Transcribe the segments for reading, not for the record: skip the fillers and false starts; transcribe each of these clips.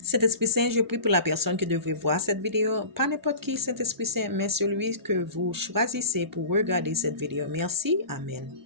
Saint-Esprit Saint, je prie pour la personne qui devrait voir cette vidéo. Pas n'importe qui, Saint-Esprit Saint, mais celui que vous choisissez pour regarder cette vidéo. Merci. Amen.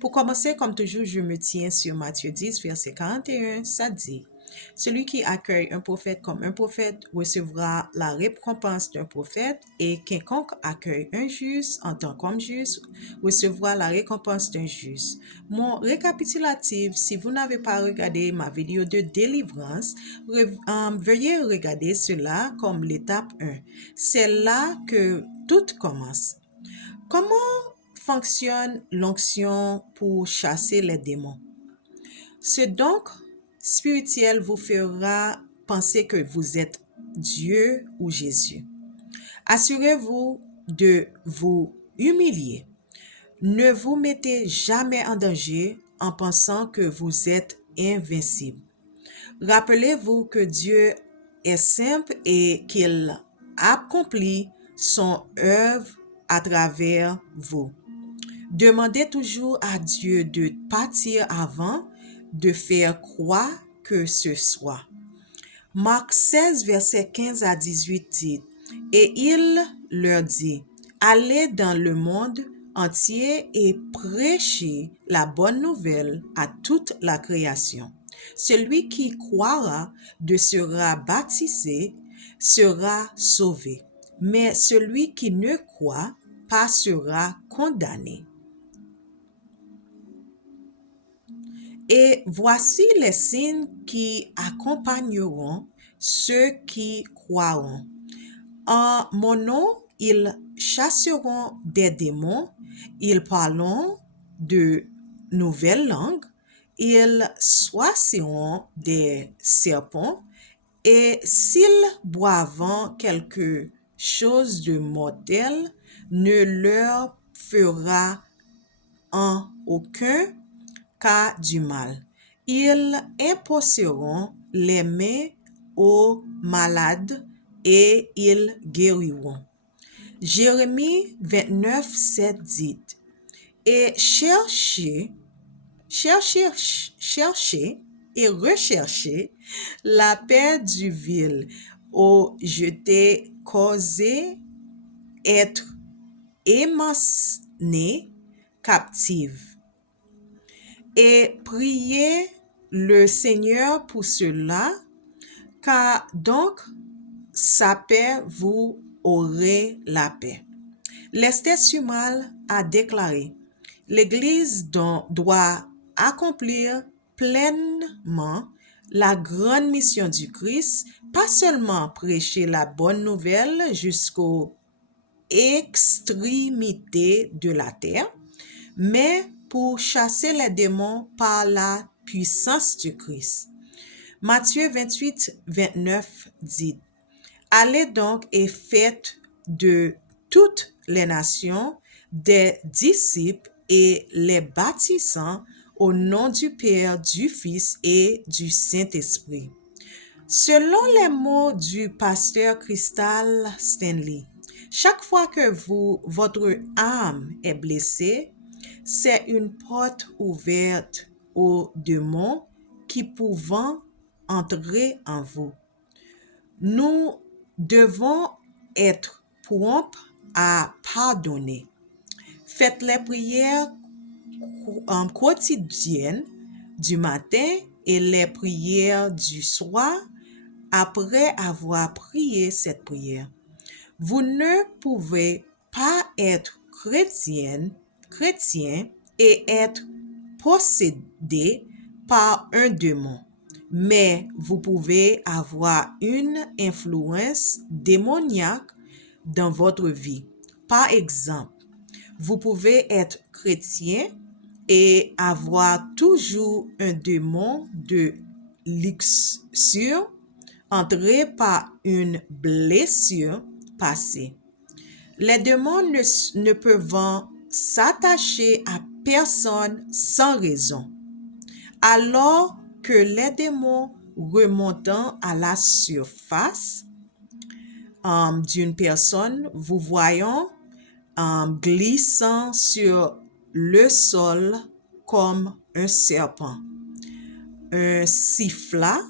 Pour commencer, comme toujours, je me tiens sur Matthieu 10, verset 41. Ça dit, celui qui accueille un prophète comme un prophète recevra la récompense d'un prophète, et quiconque accueille un juste en tant qu'homme juste recevra la récompense d'un juste. Mon récapitulatif, si vous n'avez pas regardé ma vidéo de délivrance, veuillez regarder cela comme l'étape 1. C'est là que tout commence. Comment fonctionne l'onction pour chasser les démons? Ce don spirituel vous fera penser que vous êtes Dieu ou Jésus. Assurez-vous de vous humilier. Ne vous mettez jamais en danger en pensant que vous êtes invincible. Rappelez-vous que Dieu est simple et qu'il accomplit son œuvre à travers vous. Demandez toujours à Dieu de partir avant de faire quoi que ce soit. Marc 16, verset 15 à 18 dit, « Et il leur dit, allez dans le monde entier et prêchez la bonne nouvelle à toute la création. Celui qui croira de sera baptisé sera sauvé, mais celui qui ne croit pas sera condamné. » Et voici les signes qui accompagneront ceux qui croiront. En mon nom, ils chasseront des démons, ils parleront de nouvelles langues, ils chasseront des serpents, et s'ils boivent quelque chose de mortel, ne leur fera en aucun cas du mal. Ils imposeront les mains aux malades et ils guériront. Jérémie 29, 7 dit, « Et cherchez et recherchez la paix du ville où je t'ai causé être émancipé captive. Et priez le Seigneur pour cela, car donc sa paix vous aurez la paix. » Lester Sumrall a déclaré, « L'Église doit accomplir pleinement la grande mission du Christ, pas seulement prêcher la bonne nouvelle jusqu'aux extrémités de la terre, mais pour chasser les démons par la puissance du Christ. » Matthieu 28, 29 dit, « Allez donc et faites de toutes les nations des disciples et les baptisant au nom du Père, du Fils et du Saint-Esprit. » Selon les mots du pasteur Crystal Stanley, chaque fois que votre âme est blessée, c'est une porte ouverte aux démons qui peuvent entrer en vous. Nous devons être prompts à pardonner. Faites les prières quotidiennes du matin et les prières du soir après avoir prié cette prière. Vous ne pouvez pas être chrétien et être possédé par un démon, mais vous pouvez avoir une influence démoniaque dans votre vie. Par exemple, vous pouvez être chrétien et avoir toujours un démon de luxure entré par une blessure passée. Les démons ne peuvent s'attacher à personne sans raison. Alors que les démons remontant à la surface d'une personne, vous voyons glissant sur le sol comme un serpent, un sifflant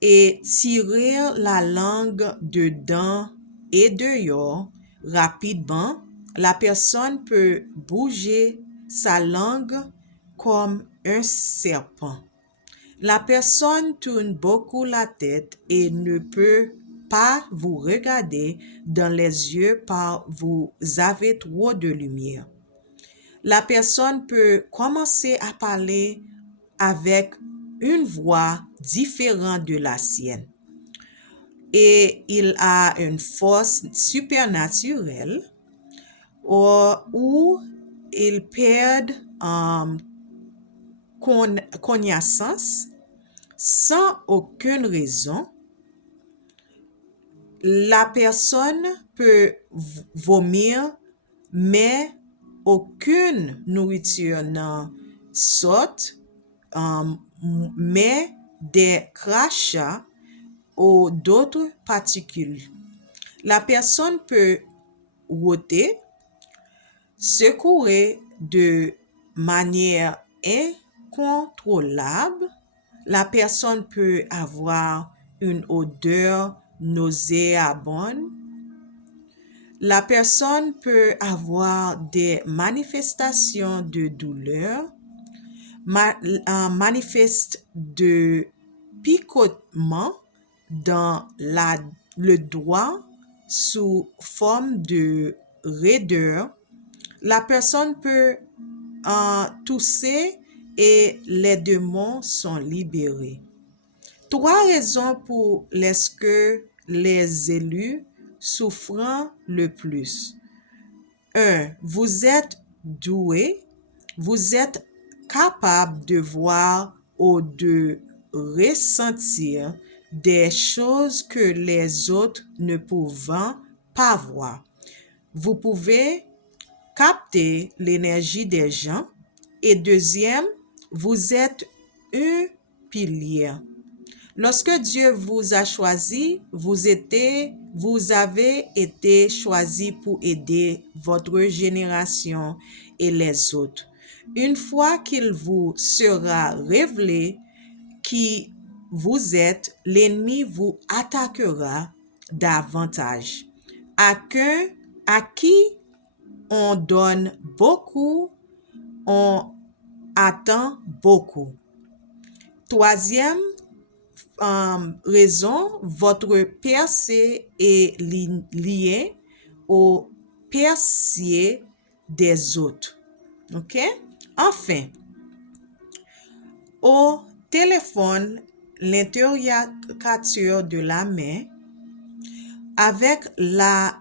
et tirer la langue dedans et dehors rapidement. La personne peut bouger sa langue comme un serpent. La personne tourne beaucoup la tête et ne peut pas vous regarder dans les yeux car vous avez trop de lumière. La personne peut commencer à parler avec une voix différente de la sienne. Et il a une force supernaturelle ou il perd connaissance sans aucune raison. La personne peut vomir, mais aucune nourriture n'en sort, mais des crachats ou d'autres particules. La personne peut rôter, secouer de manière incontrôlable. La personne peut avoir une odeur nauséabonde. La personne peut avoir des manifestations de douleur, manifeste de picotement dans le doigt sous forme de raideur. La personne peut tousser et les démons sont libérés. 3 raisons pour lesquelles les élus souffrent le plus. 1. Vous êtes doué, vous êtes capable de voir ou de ressentir des choses que les autres ne peuvent pas voir. Vous pouvez capter l'énergie des gens. Et deuxième, vous êtes un pilier. Lorsque Dieu vous a choisi, vous avez été choisi pour aider votre génération et les autres. Une fois qu'il vous sera révélé qui vous êtes, l'ennemi vous attaquera davantage. À qui on donne beaucoup, on attend beaucoup. Troisième raison, votre percée est liée au percée des autres. OK? Enfin, au téléphone, l'interrogateur de la main, avec la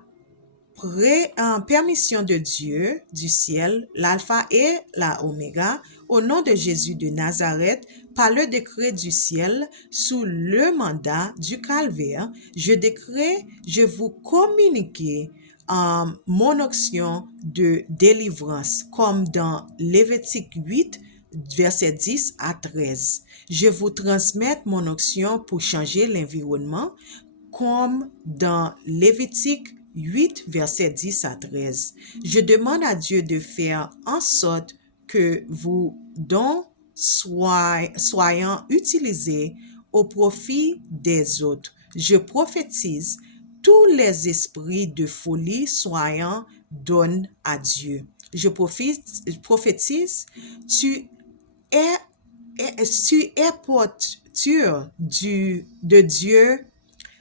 permission de Dieu, du ciel, l'alpha et la oméga, au nom de Jésus de Nazareth, par le décret du ciel, sous le mandat du calvaire, je vous communique mon onction de délivrance, comme dans Lévitique 8, verset 10 à 13. Je vous transmets mon onction pour changer l'environnement, comme dans Lévitique 8, verset 10 à 13. Je demande à Dieu de faire en sorte que vos dons soient utilisés au profit des autres. Je prophétise tous les esprits de folie soient donnés à Dieu. Je prophétise, tu es porteur de Dieu,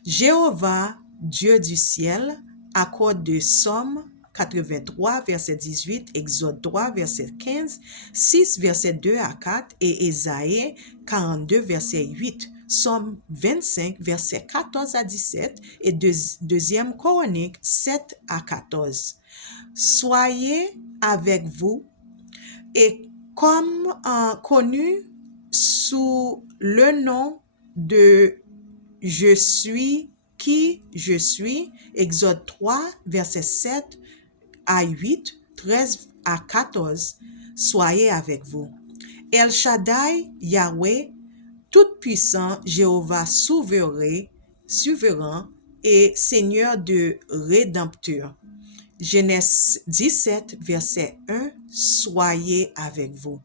Jéhovah, Dieu du ciel, accord de Somme 83, verset 18, Exode 3, verset 15, 6, verset 2 à 4 et Ésaïe 42, verset 8, Somme 25, verset 14 à 17 et deuxième Chronique 7 à 14. Soyez avec vous et comme connu sous le nom de je suis qui je suis, Exode 3, verset 7 à 8, 13 à 14, soyez avec vous. El Shaddai, Yahweh, tout-puissant, Jéhovah souverain et Seigneur de rédempteur. Genèse 17, verset 1, soyez avec vous.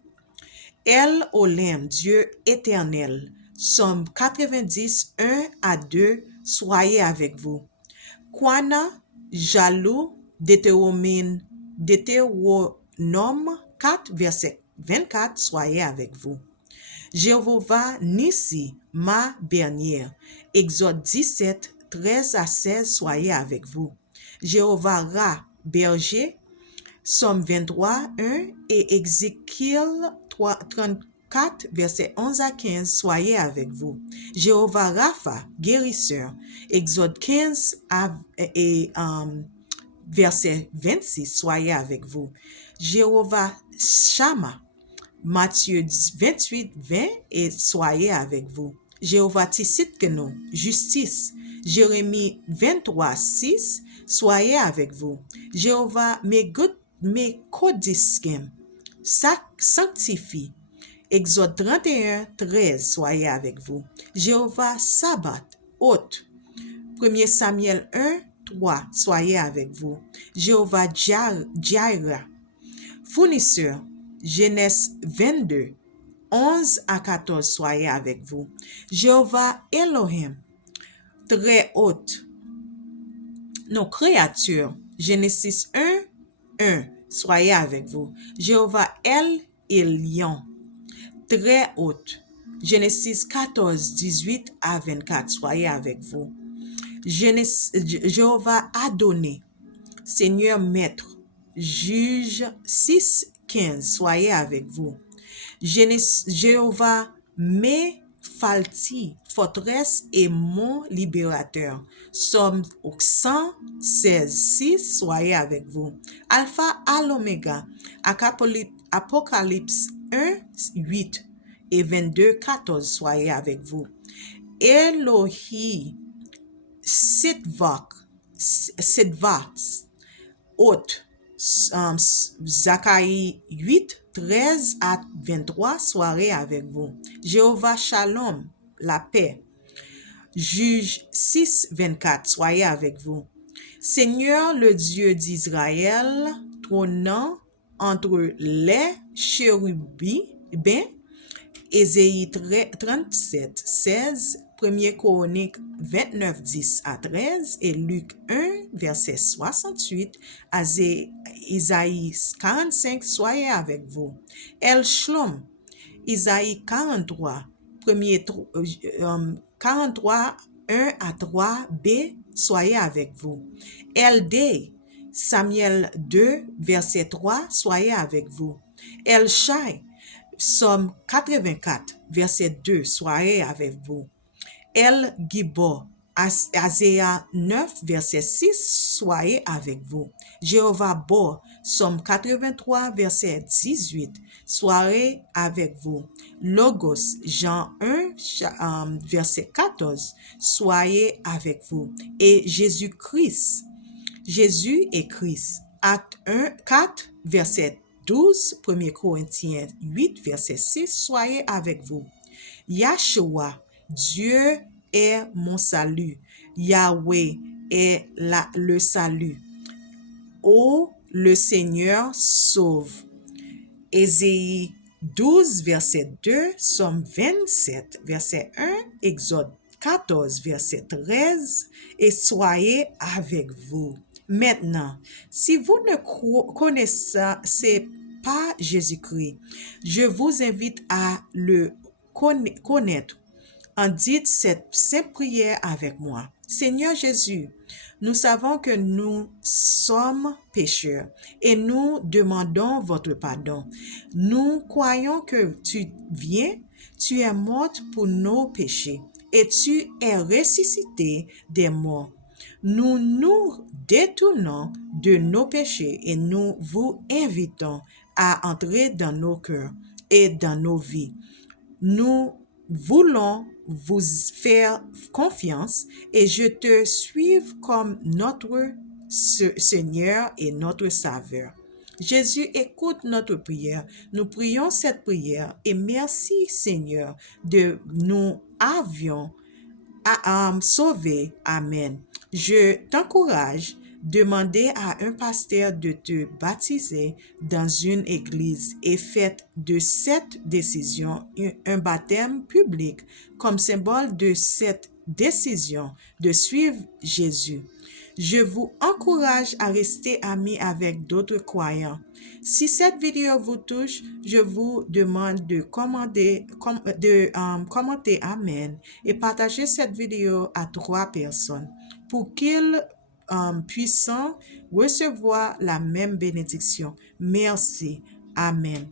El Olam, Dieu éternel, Somme 90, 1 à 2, soyez avec vous. Kwana, jaloux, Deutéronome 4, verset 24, soyez avec vous. Jéhovah Nissi, ma bernière. Exode 17, 13 à 16, soyez avec vous. Jéhovah Ra, berger. Somme 23, 1 et Ézéchiel 34, verset 11 à 15, soyez avec vous. Jéhovah Rapha, guérisseur. Exode 15 et verset 26, soyez avec vous. Jéhovah Shammah, Matthieu 28, 20 et soyez avec vous. Jéhovah Tissitkenu, justice. Jérémie 23, 6, soyez avec vous. Jéhovah Mekodiskem, sanctifie. Exode 31, 13, soyez avec vous. Jéhovah Sabbath, hôte. 1 Samuel 1, 3, soyez avec vous. Jéhovah Jireh, fournisseur. Genèse 22, 11 à 14, soyez avec vous. Jéhovah Elohim, très haute. Nos créatures. Genesis 1, 1, soyez avec vous. Jéhovah El Elyon, très haute. Genesis 14, 18 à 24, soyez avec vous. Jéhovah Adonai, Seigneur maître. Juge 6, 15, soyez avec vous. Jéhovah Mephalti, forteresse et mon libérateur. Somme 116, 6, soyez avec vous. Alpha à l'oméga, Apocalypse 1, 8 et 22, 14, soyez avec vous. Elohi Sitvak, hôte. Zacharie 8, 13 à 23, soyez avec vous. Jéhovah Shalom, la paix. Juge 6, 24, soyez avec vous. Seigneur le Dieu d'Israël, trônant entre les chérubins, Ésaïe 37, 16, 1er Chronique 29, 10 à 13 et Luc 1, verset 68 à Isaïe 45, soyez avec vous. El Shlom, Isaïe 43, 43, 1 à 3 B, soyez avec vous. El Day, Samuel 2, verset 3, soyez avec vous. El Shai, Somme 84, verset 2, soyez avec vous. El Gibor, Aséa 9, verset 6, soyez avec vous. Jéhovah Bor, Somme 83, verset 18, soyez avec vous. Logos, Jean 1, verset 14, soyez avec vous. Et Jésus-Christ, Jésus et Christ, Acte 1, 4, verset 12, 1 Corinthiens 8, verset 6, soyez avec vous. Yahshua, Dieu est mon salut. Yahweh est le salut. Oh, le Seigneur sauve. Ésaïe 12, verset 2, Somme 27, verset 1, Exode 14, verset 13, et soyez avec vous. Maintenant, si vous ne connaissez pas Jésus-Christ, je vous invite à le connaître. En dites cette simple prière avec moi. Seigneur Jésus, nous savons que nous sommes pécheurs et nous demandons votre pardon. Nous croyons que tu viens, tu es mort pour nos péchés et tu es ressuscité des morts. Nous nous détournons de nos péchés et nous vous invitons à entrer dans nos cœurs et dans nos vies. Nous voulons vous faire confiance et je te suive comme notre Seigneur et notre Sauveur. Jésus, écoute notre prière. Nous prions cette prière et merci Seigneur de nous avions sauvé. Amen. Je t'encourage Demandez à un pasteur de te baptiser dans une église et faites de cette décision un baptême public comme symbole de cette décision de suivre Jésus. Je vous encourage à rester amis avec d'autres croyants. Si cette vidéo vous touche, je vous demande de commenter Amen et partager cette vidéo à 3 personnes pour qu'ils puissent recevoir la même bénédiction. Merci. Amen.